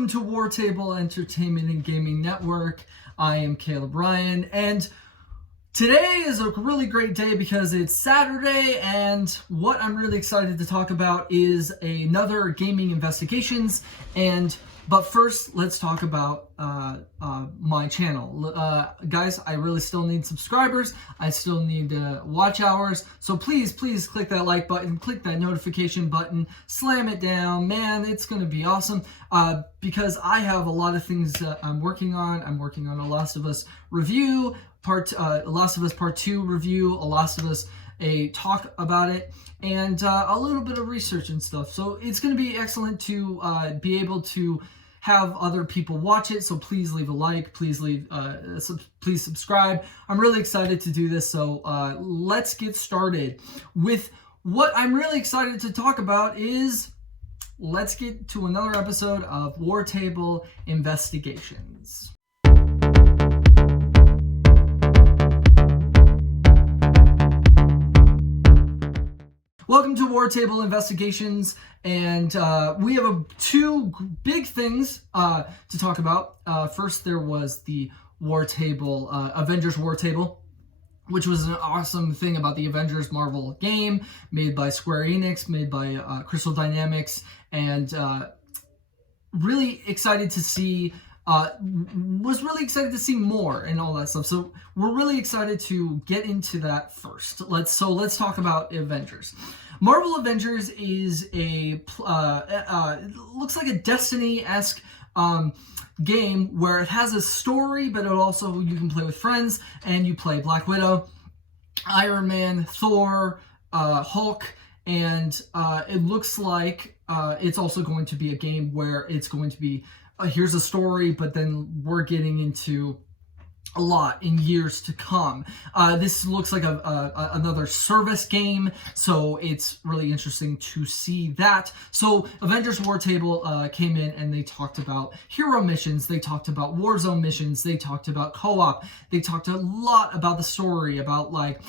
Welcome to War Table Entertainment and Gaming Network. I am Caleb Ryan, and today is a really great day because it's Saturday, and what I'm really excited to talk about is another gaming investigations. But first, let's talk about my channel. Guys, I really still need subscribers. I still need watch hours. So please click that like button, click that notification button, slam it down. Man, it's going to be awesome because I have a lot of things that I'm working on. I'm working on a Last of Us review, Last of Us Part 2 review, a Last of Us a talk about it, and a little bit of research and stuff. So it's going to be excellent to be able to have other people watch it. So please leave a like, please subscribe. I'm really excited to do this. So let's get started with what I'm really excited to talk about is let's get to another episode of War Table Investigations. Welcome to War Table Investigations, and we have two big things to talk about. First, there was the War Table, Avengers War Table, which was an awesome thing about the Avengers Marvel game made by Square Enix, made by Crystal Dynamics, and really excited to see. Was really excited to see more and all that stuff. So we're really excited to get into that first. Let's talk about Avengers. Marvel Avengers is looks like a Destiny-esque game where it has a story, but it also you can play with friends, and you play Black Widow, Iron Man, Thor, Hulk, and it looks like it's also going to be a game where it's going to be here's a story, but then we're getting into a lot in years to come. This looks like another service game, so it's really interesting to see that. So Avengers War Table came in and they talked about hero missions, they talked about Warzone missions, they talked about co-op, they talked a lot about the story, about like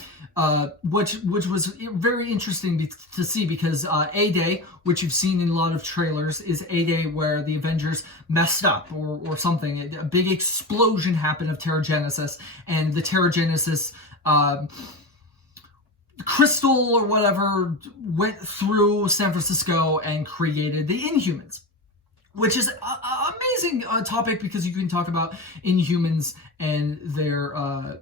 which was very interesting to see because A-Day, which you've seen in a lot of trailers, is A-Day where the Avengers messed up or something. A big explosion happened of Genesis, and the Genesis crystal or whatever went through San Francisco and created the Inhumans, which is an amazing topic because you can talk about Inhumans and their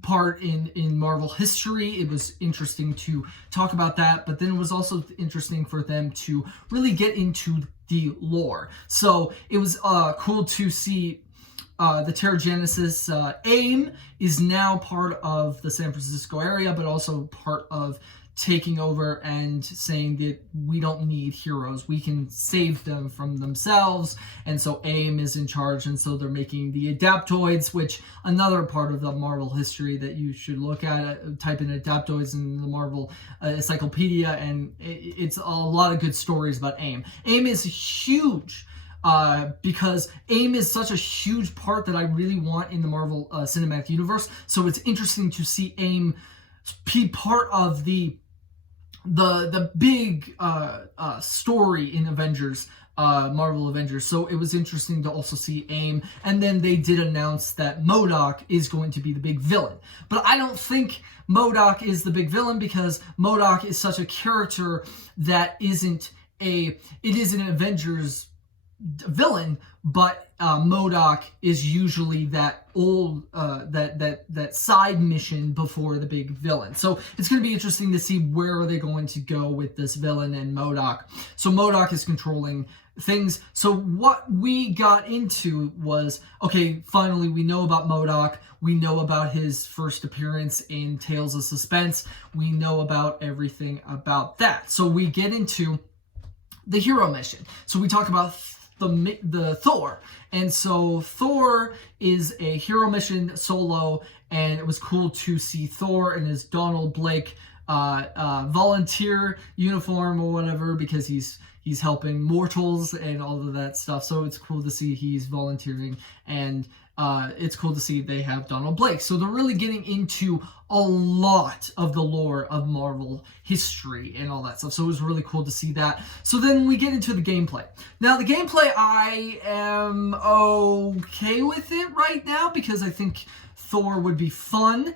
part in Marvel history. It was interesting to talk about that, but then it was also interesting for them to really get into the lore. So it was cool to see the Genesis. AIM is now part of the San Francisco area, but also part of taking over and saying that we don't need heroes, we can save them from themselves. And so AIM is in charge, and so they're making the Adaptoids, which another part of the Marvel history that you should look at. Type in Adaptoids in the Marvel encyclopedia, and it's a lot of good stories about AIM. AIM is huge because AIM is such a huge part that I really want in the Marvel Cinematic Universe. So it's interesting to see AIM be part of the big story in Avengers, Marvel Avengers. So it was interesting to also see AIM. And then they did announce that MODOK is going to be the big villain. But I don't think MODOK is the big villain because MODOK is such a character that it is an Avengers villain, but MODOK is usually that old that side mission before the big villain. So it's going to be interesting to see where are they going to go with this villain and MODOK. So MODOK is controlling things. So what we got into was, okay, finally we know about MODOK. We know about his first appearance in Tales of Suspense. We know about everything about that. So we get into the hero mission. So we talk about the Thor, and so Thor is a hero mission solo, and it was cool to see Thor in his Donald Blake volunteer uniform or whatever, because he's helping mortals and all of that stuff. So it's cool to see he's volunteering, and it's cool to see they have Donald Blake. So they're really getting into a lot of the lore of Marvel history and all that stuff. So it was really cool to see that. So then we get into the gameplay. Now the gameplay, I am okay with it right now because I think Thor would be fun,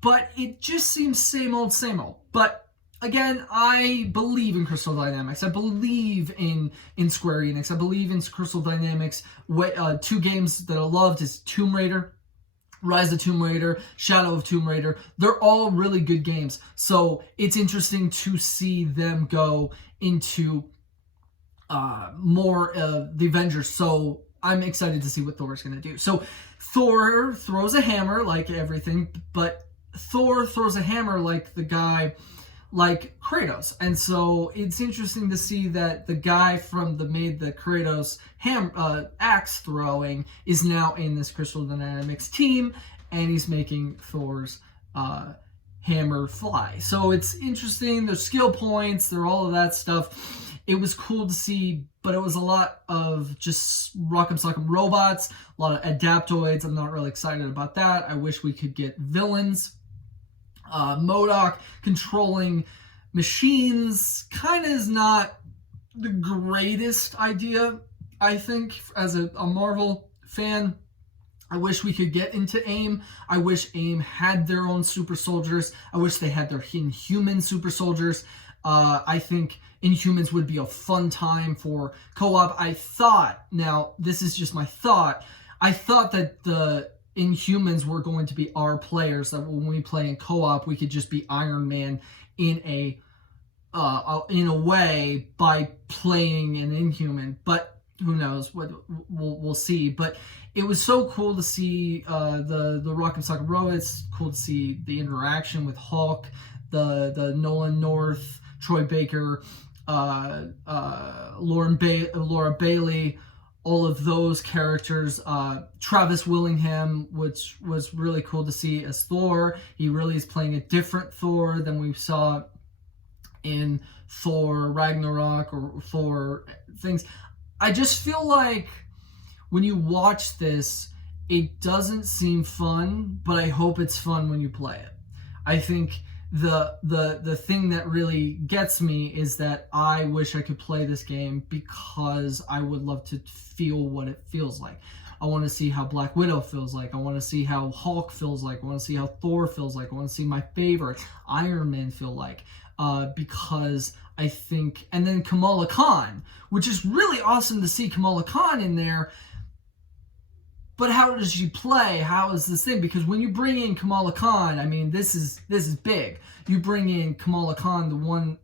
but it just seems same old, same old. But again, I believe in Crystal Dynamics. I believe in Square Enix. I believe in Crystal Dynamics. Two games that I loved is Tomb Raider, Rise of Tomb Raider, Shadow of Tomb Raider. They're all really good games. So it's interesting to see them go into more of the Avengers. So I'm excited to see what Thor's going to do. So Thor throws a hammer like everything, but Thor throws a hammer like the guy, like Kratos. And so it's interesting to see that the guy from the Kratos axe throwing is now in this Crystal Dynamics team, and he's making Thor's hammer fly. So it's interesting. There's skill points, there all of that stuff. It was cool to see, but it was a lot of just rock'em sock'em robots, a lot of adaptoids. I'm not really excited about that. I wish we could get villains. MODOK controlling machines kind of is not the greatest idea, I think, as a Marvel fan. I wish we could get into AIM. I wish AIM had their own super soldiers. I wish they had their Inhuman super soldiers. I think Inhumans would be a fun time for co-op. I thought, now this is just my thought, I thought that the Inhumans were going to be our players, that when we play in co-op, we could just be Iron Man in a way by playing an Inhuman. But who knows? What we'll see. But it was so cool to see the Rock'em Sock'em Robots. Cool to see the interaction with Hulk, the Nolan North, Troy Baker, Laura Bailey, all of those characters. Travis Willingham, which was really cool to see as Thor. He really is playing a different Thor than we saw in Thor Ragnarok or Thor things. I just feel like when you watch this, it doesn't seem fun, but I hope it's fun when you play it. I think the thing that really gets me is that I wish I could play this game because I would love to feel what it feels like. I want to see how Black Widow feels like. I want to see how Hulk feels like. I want to see how Thor feels like. I want to see my favorite Iron Man feel like. Because I think, and then Kamala Khan, which is really awesome to see Kamala Khan in there. But how does she play? How is this thing? Because when you bring in Kamala Khan, I mean, this is big. You bring in Kamala Khan, the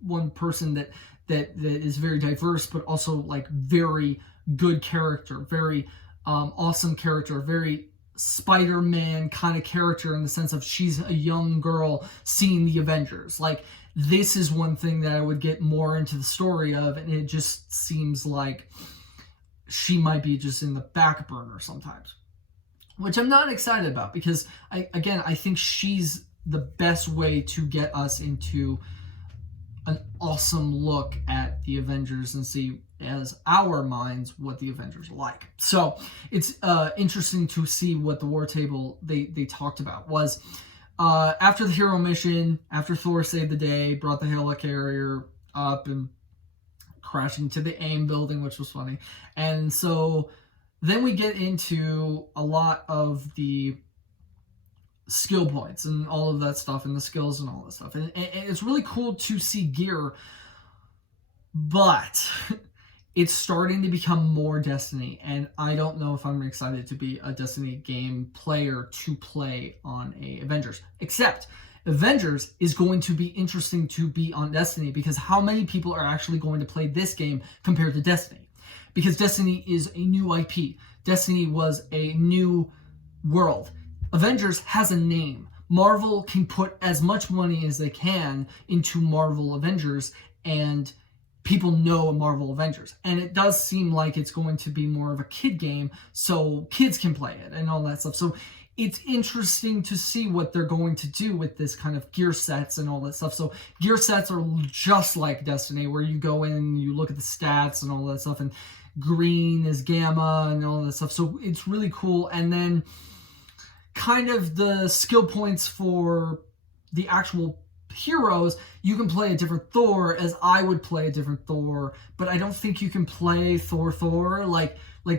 one person that is very diverse, but also like very good character, very awesome character, very Spider-Man kind of character in the sense of she's a young girl seeing the Avengers. Like, this is one thing that I would get more into the story of, and it just seems like she might be just in the back burner sometimes, which I'm not excited about, because I think she's the best way to get us into an awesome look at the Avengers and see as our minds what the Avengers are like. So it's interesting to see what the War Table they talked about was after the hero mission, after Thor saved the day, brought the helicarrier up and crashing to the AIM building, which was funny. And so then we get into a lot of the skill points and all of that stuff and the skills and all that stuff. And it's really cool to see gear, but it's starting to become more Destiny. And I don't know if I'm excited to be a Destiny game player to play on a Avengers, except Avengers is going to be interesting to be on Destiny, because how many people are actually going to play this game compared to Destiny? Because Destiny is a new IP. Destiny was a new world. Avengers has a name. Marvel can put as much money as they can into Marvel Avengers, and people know Marvel Avengers. And it does seem like it's going to be more of a kid game, so kids can play it and all that stuff. So it's interesting to see what they're going to do with this kind of gear sets and all that stuff. So gear sets are just like Destiny, where you go in and you look at the stats and all that stuff, and green is gamma and all that stuff. So it's really cool. And then kind of the skill points for the actual heroes, you can play a different Thor, as I would play a different Thor, but I don't think you can play Thor like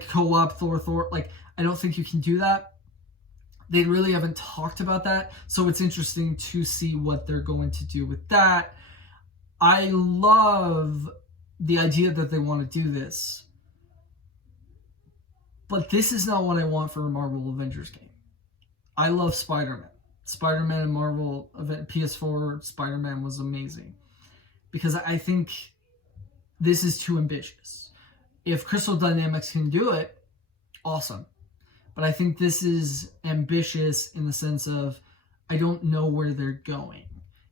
co-op Thor. Like, I don't think you can do that. They really haven't talked about that, so it's interesting to see what they're going to do with that. I love the idea that they want to do this, but this is not what I want for a Marvel Avengers game. I love Spider-Man. Spider-Man and Marvel PS4 Spider-Man was amazing, because I think this is too ambitious. If Crystal Dynamics can do it, awesome. But I think this is ambitious in the sense of, I don't know where they're going.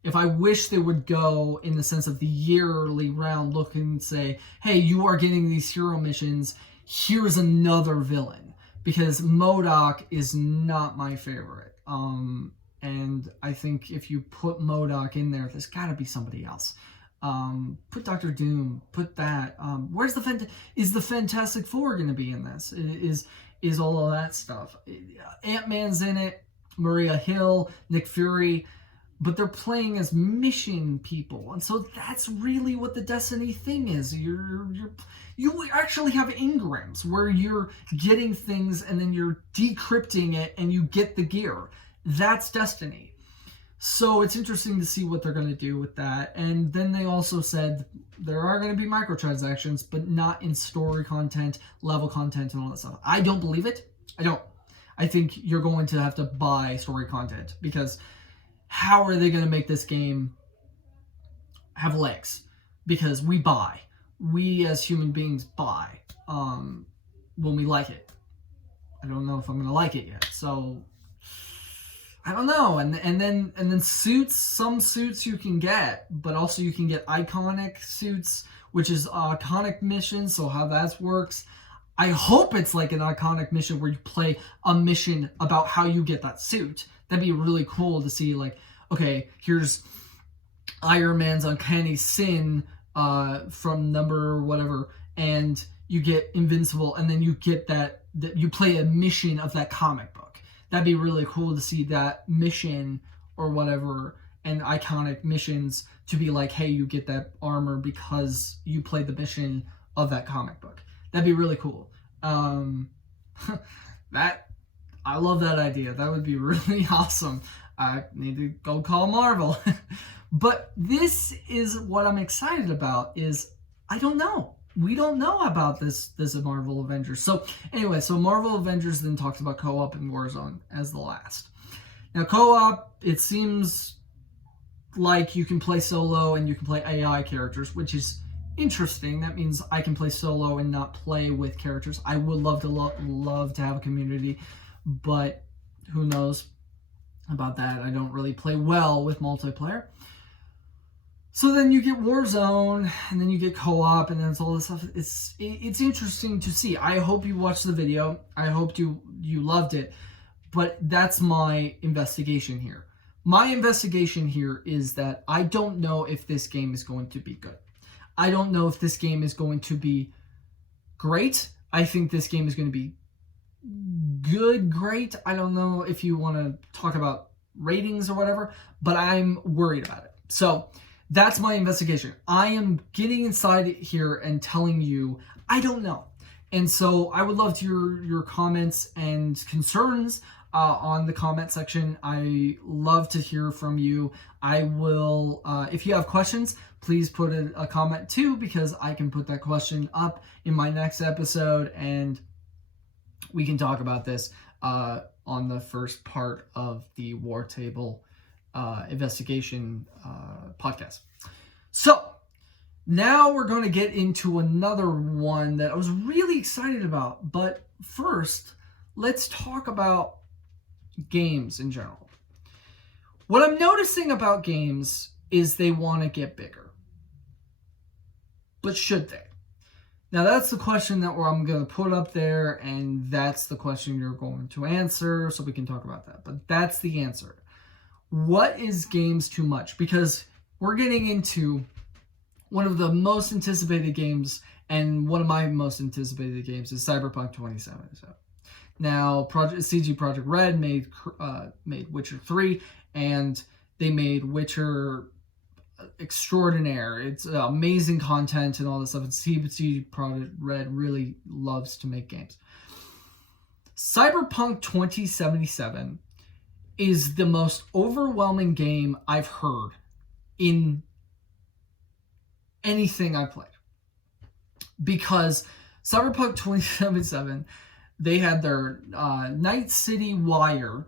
If I wish they would go in the sense of the yearly round, look and say, hey, you are getting these hero missions, here's another villain. Because MODOK is not my favorite. And I think if you put MODOK in there, there's got to be somebody else. Put Doctor Doom, put that. Where's is the Fantastic Four going to be in this? Is all of that stuff. Ant-Man's in it, Maria Hill, Nick Fury, but they're playing as mission people, and so that's really what the Destiny thing is. You actually have engrams where you're getting things and then you're decrypting it and you get the gear. That's Destiny. So it's interesting to see what they're going to do with that. And then they also said there are going to be microtransactions, but not in story content, level content, and all that stuff. I don't believe it. I don't. I think you're going to have to buy story content, because how are they going to make this game have legs? Because we buy. We as human beings buy when we like it. I don't know if I'm going to like it yet. So I don't know. And then suits, some suits you can get, but also you can get iconic suits, which is iconic missions. So how that works, I hope it's like an iconic mission where you play a mission about how you get that suit. That'd be really cool to see, like, okay, here's Iron Man's Uncanny Sin from number whatever, and you get invincible, and then you get that you play a mission of that comic book. That'd be really cool to see that mission or whatever, and iconic missions to be like, hey, you get that armor because you played the mission of that comic book. That'd be really cool. That I love that idea. That would be really awesome. I need to go call Marvel. But this is what I'm excited about, is I don't know. We don't know about this Marvel Avengers. So anyway, so Marvel Avengers then talks about co-op and Warzone as the last. Now co-op, it seems like you can play solo and you can play AI characters, which is interesting. That means I can play solo and not play with characters. I would love to have a community, but who knows about that. I don't really play well with multiplayer. So then you get Warzone, and then you get co-op, and then it's all this stuff. It's interesting to see. I hope you watched the video. I hope you loved it. But that's my investigation here. My investigation here is that I don't know if this game is going to be good. I don't know if this game is going to be great. I think this game is going to be good, great. I don't know if you want to talk about ratings or whatever, but I'm worried about it. So that's my investigation. I am getting inside here and telling you, I don't know. And so I would love to hear your comments and concerns on the comment section. I love to hear from you. I will, if you have questions, please put a comment too, because I can put that question up in my next episode, and we can talk about this on the first part of the War Table investigation podcast. So now we're going to get into another one that I was really excited about. But first, let's talk about games in general. What I'm noticing about games is they want to get bigger. But should they? Now that's the question that I'm going to put up there, and that's the question you're going to answer, so we can talk about that. But that's the answer. What is games too much? Because we're getting into one of the most anticipated games, and one of my most anticipated games is Cyberpunk 2077. Now, CG Projekt Red made Witcher 3, and they made Witcher extraordinaire. It's amazing content and all this stuff. And CG Projekt Red really loves to make games. Cyberpunk 2077 is the most overwhelming game I've heard in anything I played. Because Cyberpunk 2077, they had their Night City Wire.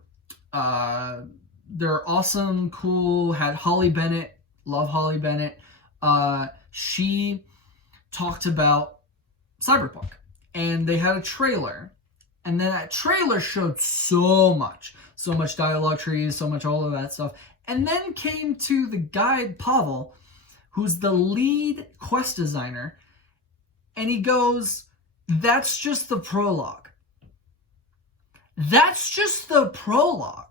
They're awesome, cool, had Holly Bennett. Love Holly Bennett. She talked about Cyberpunk. And they had a trailer. And then that trailer showed so much dialogue trees, so much all of that stuff. And then came to the guy, Pavel, who's the lead quest designer. And he goes, that's just the prologue. That's just the prologue.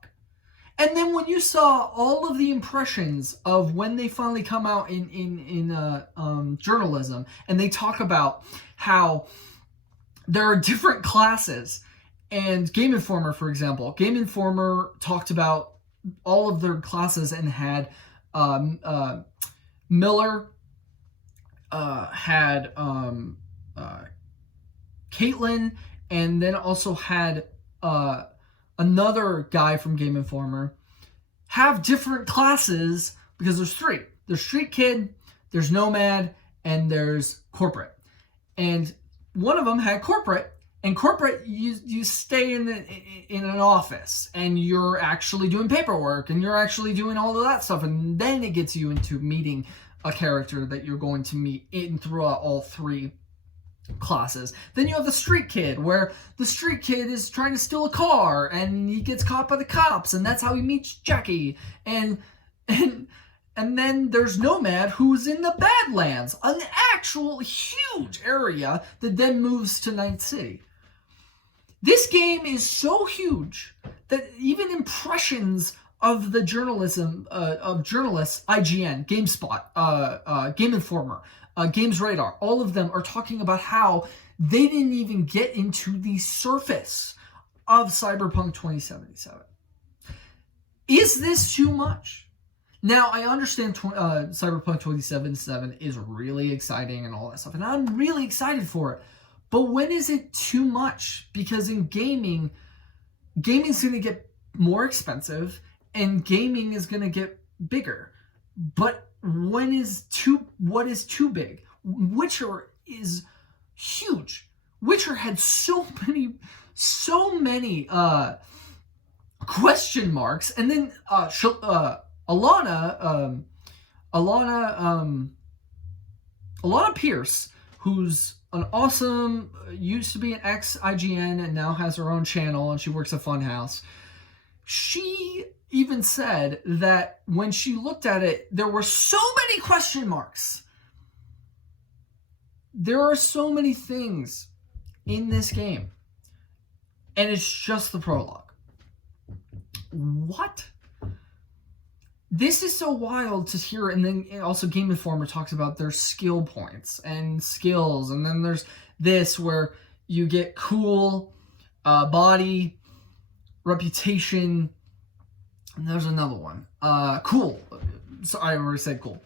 And then when you saw all of the impressions of when they finally come out in journalism, and they talk about how there are different classes, and Game Informer, for example, Game Informer talked about all of their classes and had Miller, had Caitlin, and then also had another guy from Game Informer have different classes, because there's three. There's Street Kid, there's Nomad, and there's Corporate. And one of them had Corporate, and Corporate, you stay in an office, and you're actually doing paperwork, and you're actually doing all of that stuff, and then it gets you into meeting a character that you're going to meet in throughout all three classes. Then you have the Street Kid, where the Street Kid is trying to steal a car, and he gets caught by the cops, and that's how he meets Jackie. And then there's Nomad, who's in the Badlands, an actual huge area that then moves to Night City. This game is so huge that even impressions of the journalism of journalists, IGN, GameSpot, Game Informer, Games Radar, all of them are talking about how they didn't even get into the surface of Cyberpunk 2077. Is this too much? Now, I understand Cyberpunk 2077 is really exciting and all that stuff, and I'm really excited for it. But when is it too much? Because in gaming's going to get more expensive, and gaming is going to get bigger. But what is too big? Witcher is huge. Witcher had so many question marks, and then Alana Pierce, who's an awesome, used to be an ex-IGN and now has her own channel, and she works at Funhouse. She even said that when she looked at it, there were so many question marks. There are so many things in this game, and it's just the prologue. What? This is so wild to hear. And then also Game Informer talks about their skill points and skills, and then there's this where you get cool, body, reputation, and there's another one, cool. So I already said cool.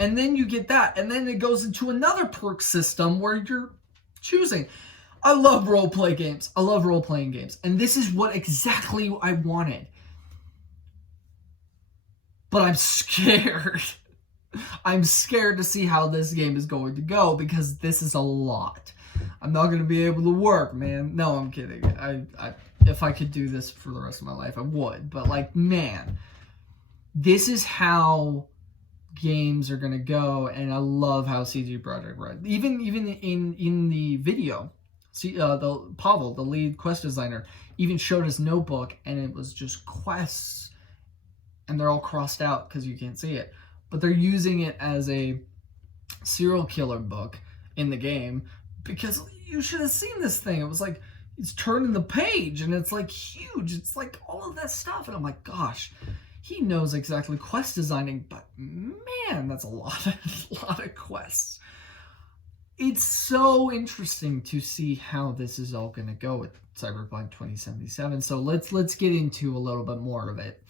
And then you get that, and then it goes into another perk system where you're choosing. I love role-play games. I love role-playing games. And this is what exactly I wanted. But I'm scared. I'm scared to see how this game is going to go, because this is a lot. I'm not going to be able to work, man. No, I'm kidding. If I could do this for the rest of my life, I would. But, like, man, this is how games are going to go, and I love how CG Projekt Red, even in the video, Pavel, the lead quest designer, even showed his notebook, and it was just quests, and they're all crossed out because you can't see it, but they're using it as a serial killer book in the game, because you should have seen this thing. It was like, it's turning the page, and it's like huge. It's like all of that stuff, and I'm like, gosh, he knows exactly quest designing, but man, that's a lot of quests. It's so interesting to see how this is all going to go with Cyberpunk 2077. So let's get into a little bit more of it.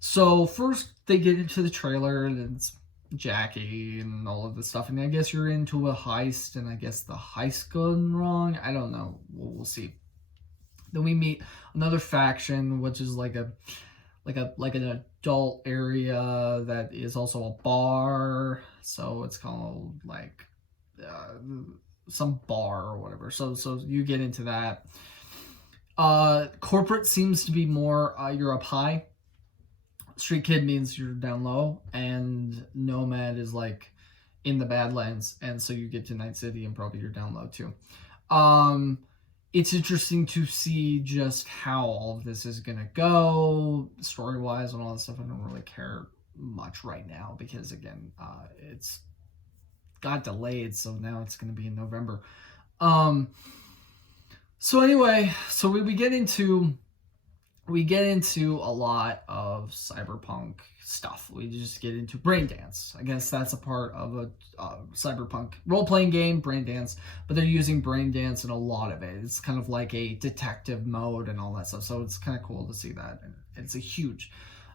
So first they get into the trailer, and it's Jackie and all of this stuff, and I guess you're into a heist, and I guess the heist gone wrong. I don't know. We'll see. Then we meet another faction, which is like an adult area that is also a bar. So it's called like some bar or whatever. So you get into that. Corporate seems to be more you're up high. Street Kid means you're down low, and Nomad is like in the Badlands, and so you get to Night City and probably you're down low too. It's interesting to see just how all of this is gonna go story-wise and all that stuff. I don't really care much right now because again, it's got delayed, so now it's gonna be in November. So anyway, so we get into a lot of cyberpunk stuff. We just get into Braindance. I guess that's a part of a cyberpunk role-playing game, Braindance, but they're using Braindance in a lot of it. It's kind of like a detective mode and all that stuff, so it's kind of cool to see that. And it's a huge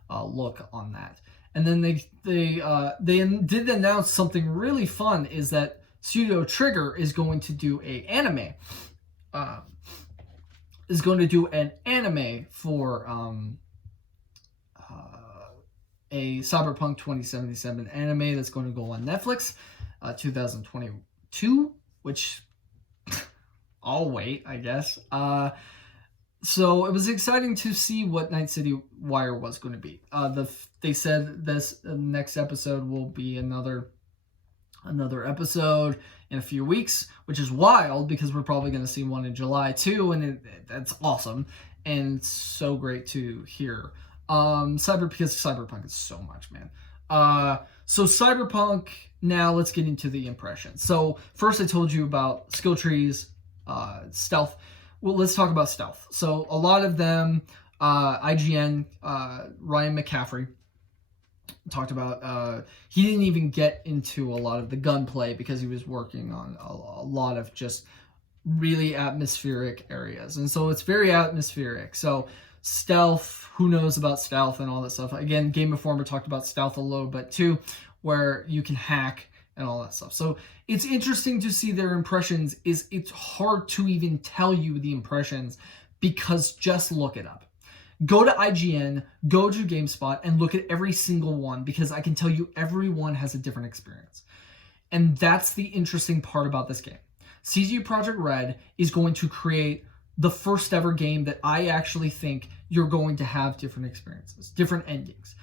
look on that. And then they did announce something really fun, is that Studio Trigger is going to do an anime. Is going to do an anime for a Cyberpunk 2077 anime that's going to go on Netflix 2022, which I'll wait, I guess. So it was exciting to see what Night City Wire was going to be. They said this next episode will be another episode in a few weeks, which is wild because we're probably going to see one in July too, and that's awesome and so great to hear. Because Cyberpunk is so much, man. So Cyberpunk, now let's get into the impressions. So first I told you about skill trees, stealth. Well, let's talk about stealth. So a lot of them, IGN, Ryan McCaffrey, talked about he didn't even get into a lot of the gunplay because he was working on a lot of just really atmospheric areas, and so it's very atmospheric. So stealth, who knows about stealth and all that stuff. Again, Game Informer talked about stealth a little bit too, where you can hack and all that stuff. So it's interesting to see their impressions. It's hard to even tell you the impressions because just look it up. Go to IGN, go to GameSpot, and look at every single one, because I can tell you everyone has a different experience. And that's the interesting part about this game. CD Projekt Red is going to create the first ever game that I actually think you're going to have different experiences, different endings.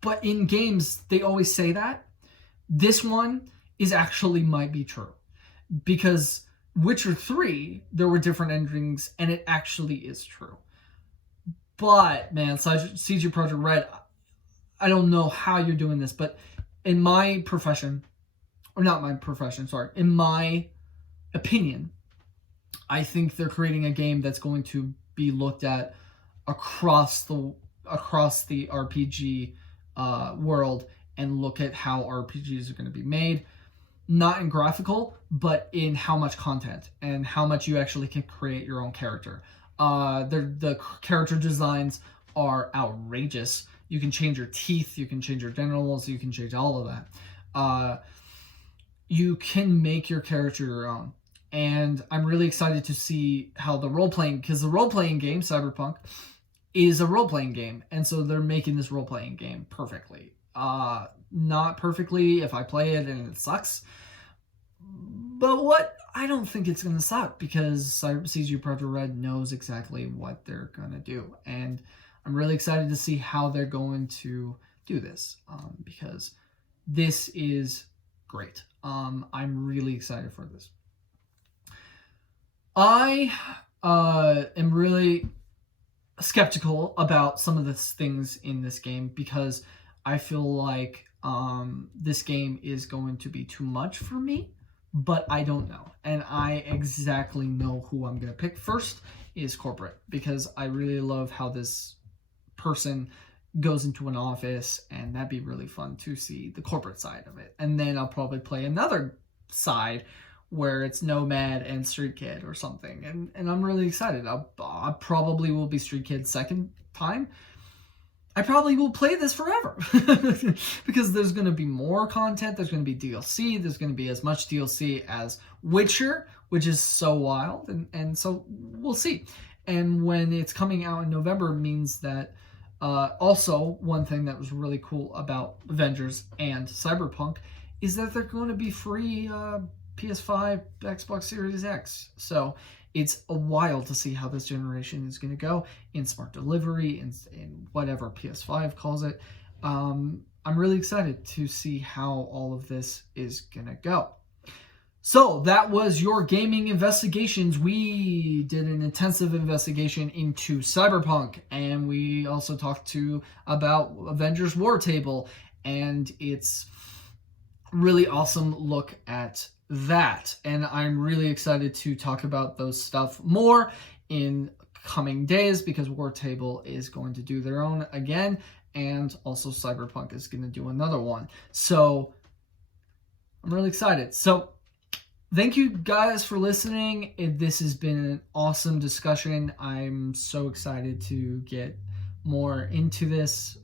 But in games, they always say that. This one is actually might be true. Because Witcher 3, there were different endings, and it actually is true. But, man, CG Projekt Red, I don't know how you're doing this, but in my profession, or not my profession, sorry, in my opinion, I think they're creating a game that's going to be looked at across the RPG world, and look at how RPGs are going to be made. Not in graphical, but in how much content and how much you actually can create your own character. The character designs are outrageous. You can change your teeth, you can change your genitals, you can change all of that. You can make your character your own. And I'm really excited to see how the role-playing, because the role-playing game, Cyberpunk, is a role-playing game. And so they're making this role-playing game perfectly. Not perfectly if I play it and it sucks. But I don't think it's going to suck, because CG Projekt Red knows exactly what they're going to do. And I'm really excited to see how they're going to do this, because this is great. I'm really excited for this. I am really skeptical about some of the things in this game, because I feel like this game is going to be too much for me but I don't know. And I exactly know who I'm going to pick. First is corporate, because I really love how this person goes into an office, and that'd be really fun to see the corporate side of it. And then I'll probably play another side where it's Nomad and Street Kid or something. And I'm really excited. I probably will be Street Kid second time. I probably will play this forever because there's going to be more content. There's going to be DLC. There's going to be as much DLC as Witcher, which is so wild. And so we'll see. And when it's coming out in November means that also one thing that was really cool about Avengers and Cyberpunk is that they're going to be free PS5, Xbox Series X. So it's wild to see how this generation is going to go in smart delivery, in whatever PS5 calls it. I'm really excited to see how all of this is going to go. So that was your gaming investigations. We did an intensive investigation into Cyberpunk, and we also talked about Avengers War Table and its really awesome look at that. And I'm really excited to talk about those stuff more in coming days, because War Table is going to do their own again, and also Cyberpunk is going to do another one. So I'm really excited. So thank you guys for listening. This has been an awesome discussion. I'm so excited to get more into this,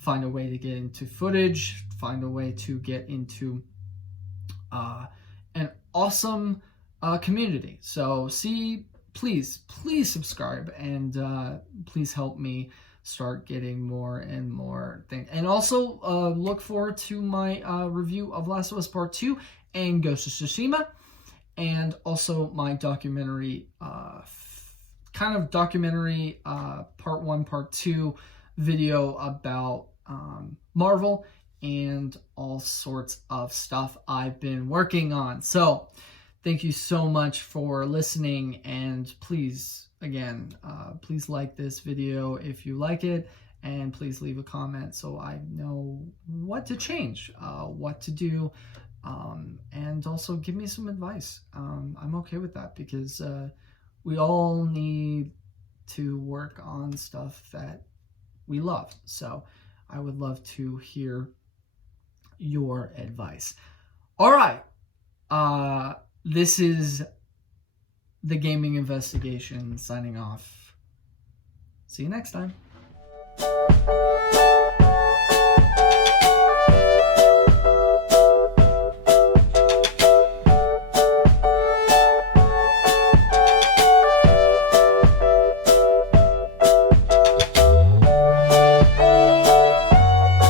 find a way to get into footage, find a way to get into an awesome community. So please subscribe, and please help me start getting more and more things. And also look forward to my review of Last of Us Part 2 and Ghost of Tsushima, and also my documentary, part 1, part 2 video about Marvel and all sorts of stuff I've been working on. So thank you so much for listening, and please, again, please like this video if you like it, and please leave a comment so I know what to change, what to do, and also give me some advice. I'm okay with that, because we all need to work on stuff that we love. So I would love to hear your advice. All right. This is the Gaming Investigation signing off. See you next time.